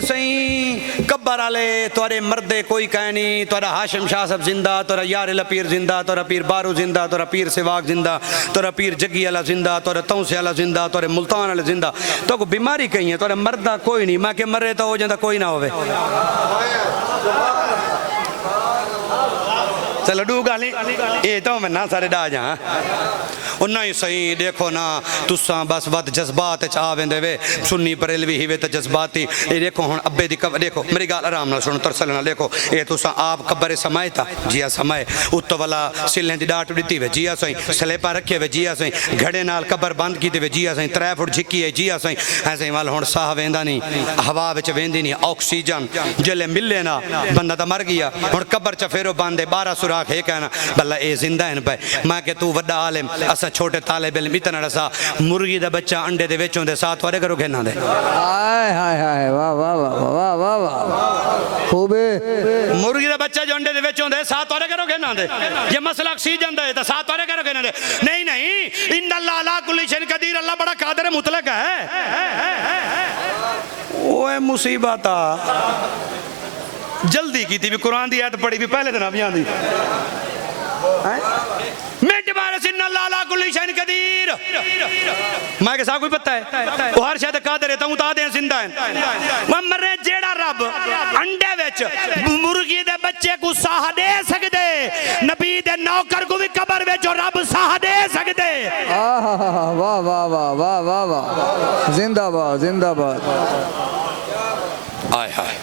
सही कब्बर आले तोरे मर्दे कोई कह नहीं, तोरा हाशिम शाह सब जिंदा, तोरा यार पीर जिंदा, तोरा पीर बारू जिंदा, तोरा पीर सिवाग जिंदा, तोरा पीर जग्गी वाला जिंदा, तोरा तौसे वाला जिंदा, तोरे मुल्तान वाला जिंदा। तो को बीमारी कही है, तोरे मर्दा कोई नहीं। मैं के मरे तो हो जाता कोई ना होवे। चलो डू गाली ये तो मैं ना सारे डा जा नहीं सही। देखो ना तुसा बस बद जज्बात च आ वेंदे वे, सुन्नी बरेलवी ही वे तो जज्बाती। ये देखो हुन अब्बे दी कब्र, देखो मेरी गल आराम नाल सुनो तरसल ना। देखो ये तुसा आप कब्र समाए था जिया समाए, उत्तो वाला सिलें दी डाट दित्ती वे जिया सही, स्लेपा रखे वे जिया सही, घड़े नाल कब्र बंद कीते वे जिया सही, 3 फुट झिक्की है जिया सही। ऐसे वाल हुन साह वेंदा नहीं, हवा विच वेंदी नहीं, ऑक्सीजन जिले मिले ना बंदा तो मर गया। हुन कब्र च फेरो बंद है, 12 सुराख है कहना भला ये जिंदा है पे। मैं के तू वड्डा आलिम असा छोटे तालिब इल्म इतना रसा मुर्गी दा बच्चा अंडे दे विचों दे साथ वारे करो घेना दे। हाय हाय हाय वाह वाह वाह वाह वाह खूबे। मुर्गी दा बच्चा जो अंडे दे विचों दे साथ वारे करो घेना दे। ये मसला ऑक्सीजन दा है तो साथ वारे करो घेना दे। नहीं नहीं इन्नल्लाह अला कुल्ली शैइन कदीर, अल्लाह बड़ा कादिर मुतलक है। ओए मुसीबत जल्दी की थी भी कुरान दी आयत पढ़ी भी पहले दिन अभी आंदी मिनट बारे से इन्नल्लाह अला कुल्ली शैइन कदीर। मैं के साथ कोई पता है वो हर शायद कादिर है, तू ता दे जिंदा है। मैं मरे जेड़ा रब अंडे विच मुर्गी दे बच्चे को साह दे सकदे, नबी दे नौकर को भी कब्र विच रब साह दे सकदे। वाह वाह वाह वाह वाह वाह जिंदाबाद जिंदाबाद। आय हाय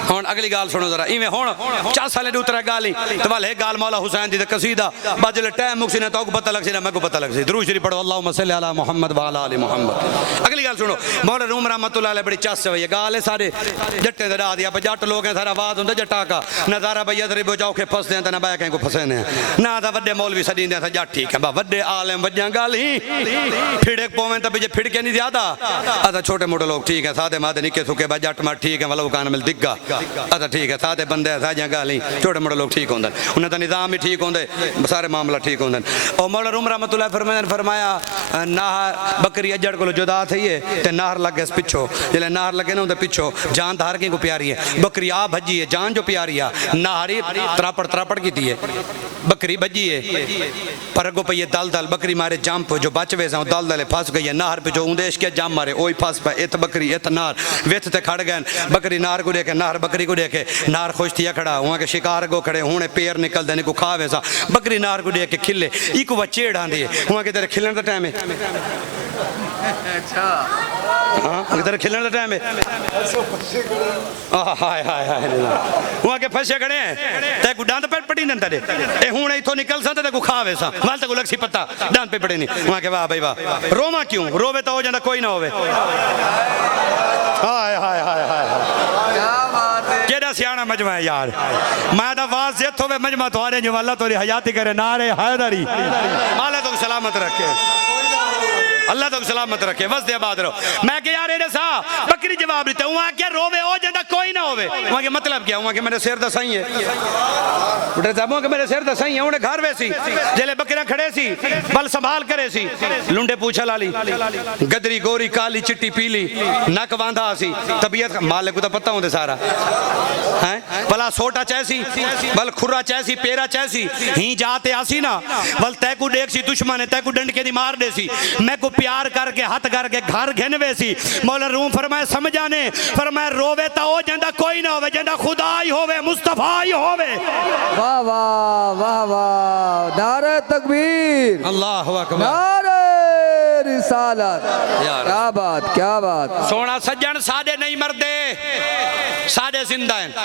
हुन अगली गाल सुनो जरा इवें हुन 4 साल दी उतरा गाली ते वाले गाल मौला हुसैन दी ते कसीदा बाजले टाइम मुक्सी ने तो को पता लग सी ना मैं को पता लग सी। दुरूद शरीफ पढ़ो अल्लाहुम्मा सल्ली अला मुहम्मद व अला आलि मुहम्मद। अगली गाल सुनो मौला रूम रहमतुल्लाह अलैह बड़ी चस है गाल है सारे जट्टे दे दा दिया जट लोग हैं सारा आवाज हुंदा जट्टा का नजारा भैया दरे बजाओ के फसदे हैं ते ना बाया कहीं को फसे ने ना दा वड्डे मौलवी सदींदे हैं जट ठीक है बा वड्डे आलिम वज्जा गाल ही फिड़े पोवें ते फिड़ के नहीं ज्यादा अदा छोटे मोटे लोग ठीक है सादे मादे निके सुके बा जट मा ठीक है वाला कान मिल दिग्गा अदा ठीक है सादे बंदे साजियां गाली छोटे मोटे लोग ठीक होंदे उन्हें दा निजाम भी ठीक होंदे सारे मामला ठीक होंदे। और मौला रूम रहमतुल्लाह फरमाया नाहर बकरी अजड़ को जुदा थी है ते नाहर लगे पिछो जिले नाहर लगे ना उनके पिछो जान धार के को प्यारी है बकरी आ भजी है जान जो प्यारी है नाहरी त्रापड़ की है बकरी भजी है पर अगो पे दल दल बकरी मारे जंप जो बच वे दल दल फस गई है नाहर पे जो उदेश के जम मारे ओही फस पे इत बकरी इत नार विथ ते खड़ गए बकरी नार को देखे नार बकरी को देखे नार खुश थिया खड़ा वहाँ के शिकार को खड़े हूँ पैर निकल देने को खा वैसा बकरी नार को देख के खिले एक वचेड़ आंदी वहाँ के तेरे खिलन का टाइम है हाँ तेरे खिलन का टाइम है हाय हाय हाय वहाँ के फंसे खड़े हैं ते को डांत पे पड़ी नंदा दे ए हुण इथों निकल सा ते को खा वैसा वाल ते को लग सी पता डांत पे पड़े नहीं वहाँ के वाह भाई वाह रोवा क्यों रोवे तो हो जाता कोई ना होवे। हाय हाय हाय हाय केड़ा सियाना मजमा है यार मैं दा वाज इथों वे मजमा तुम्हारे जवाला तोरी हयाती करे नारे हैदरी माले तो सलामत रखे अल्लाह तो सलामत रखे बस दे आबाद रहो। मैं के यार सा बकरी जवाब देते वहां क्या रोवे हो जाता कोई ना होवे वहां के मतलब क्या वहां के मेरे सिर दा सही है बुढ़े साहबों के मेरे सिर दा सही है उन्हें घर वे सी जेले बकरियां खड़े सी बल संभाल करे सी लुंडे पूछा लाली गदरी गोरी काली चिट्टी पीली नक बांधा सी तबीयत मालिक को तो पता होंदे सारा हैं भला सोटा चैसी बल खुरा चैसी पेरा चैसी ही जाते आसी ना बल तै को देख सी दुश्मन है तै को डंड के दी मार दे सी मैं को प्यार करके हाथ करके घर घेनवे सी मौला रूम फरमाए समझाने फरमाए रोवे ता हो जांदा कोई ना होवे जांदा खुदा ही होवे मुस्तफा ही होवे। वाह वाह वाह वाह नारे तकबीर अल्लाहु अकबर नारे रिसालत क्या बात सोना सज्जन सादे नहीं मरदे सादे जिंदा हैं।